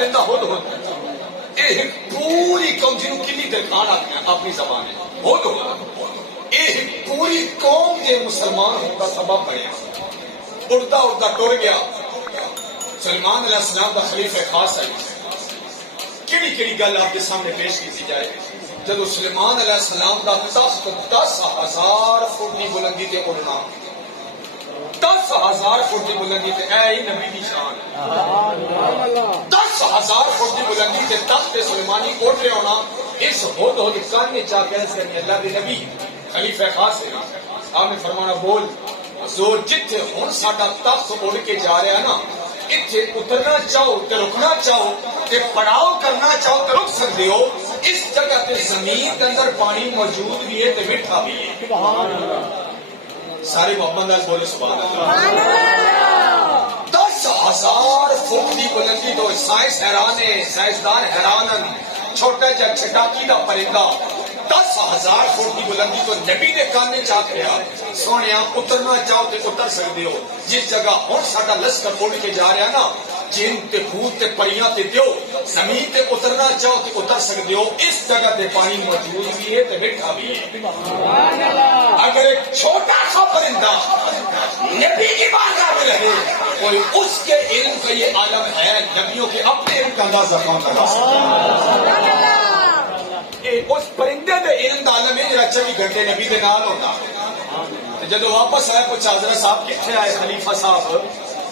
پرندہ ہود ہود ایک پوری قوم جنہوں کلی درخان آتے ہیں اپنی زبان ہے ہود ہود ایک پوری قوم کے مسلمان کا سبب بنے اڑتا اڑتا ٹر گیا سلیمان علیہ السلام کا خلیفہ خاص ہے کیڑی کیڑی گل آپ کے سامنے پیش کی جائے جب سلیمان علیہ السلام کا تخت 10,000 فٹ کی بلندی تے اڑنا 10,000 فٹ کی بلندی تے اے ہی نبی دی شان 10,000 فٹ کی بلندی تے تخت سلیمانی اڑ رہے ہونا اس ہود ہود کان میں چاہ کے اللہ کے نبی خلیفہ خاص ہے آپ نے فرمانا بول زور جتھے ہن ساڈا تخت اڑ کے جا رہا ہے نا اتھے اترنا چاہو تے رکنا چاہو تے پڑاؤ کرنا چاہو تے رک سکتے ہو اس جگہ تے زمین کے اندر پانی موجود بھی ہے تے میٹھا بھی ہے سارے محمد نال بولے سبحان اللہ 10,000 فٹ کی بلندی تو سائنس حیران ہے سائنسدان حیران ہیں چھوٹا جا چھٹاکی دا پرندہ 10,000 فٹ کی بلندی تو نبی نے کانے چاہ رہا سونے اترنا چاہو تے اتر سکتے ہو جس جگہ ہن ساڈا لشکر اڑ کے جا رہا نا جن تے بھوت تے پریاں تے دیو زمین تے اترنا چاہو تے اتر سکتے ہو اس جگہ تے پانی موجود بھی ہے تے میٹھا بھی ہے اگر ایک چھوٹا سا پرندہ نبی کی بارگاہ میں رہے کوئی اس کے علم کا یہ عالم ہے نبیوں کے اپنے علم کا اندازہ کون لگا سکتا اس پرندے دے علم دا عالم ہے جڑا 24 گھنٹے نبی دے نال ہوندا جدو واپس آئے کچھ حضرت صاحب کتنے آئے خلیفہ صاحب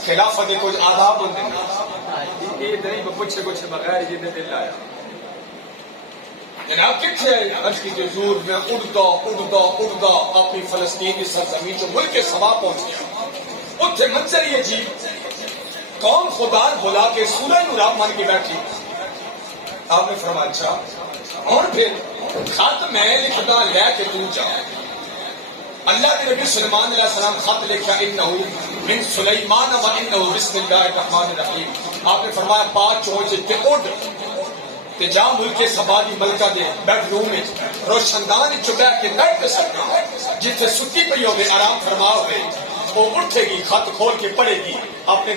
خلافت کے کچھ آداب ہوندے ہیں یہ نہیں پوچھے کچھ بغیر یہ دل آیا جناب کتنے آئے عرض کی حضور میں اڑدا اپنی فلسطین کی سرزمین جو ملک سبا پہنچ گیا اتنے منظر یہ جی قوم خدا بلا کے سورہ نوراب مان کے بیٹھی آپ نے فرمایا اچھا اور پھر خط میں لکھتا لے کے تو جا اللہ کے نبی سلیمان علیہ السلام خط لکھا انہو من سلیمان و انہو بسم اللہ الرحمن الرحیم آپ نے فرمایا پاک چونچ تے اڑ تے جا ملک سبا دی ملکہ دے بیڈ روم میں روشندان چبہ کے بیٹھ کے سکنا جتنے ستی پہ ہوگے آرام فرما ہوئے وہ اٹھے گی خط کھول کے پڑھے گی اپنے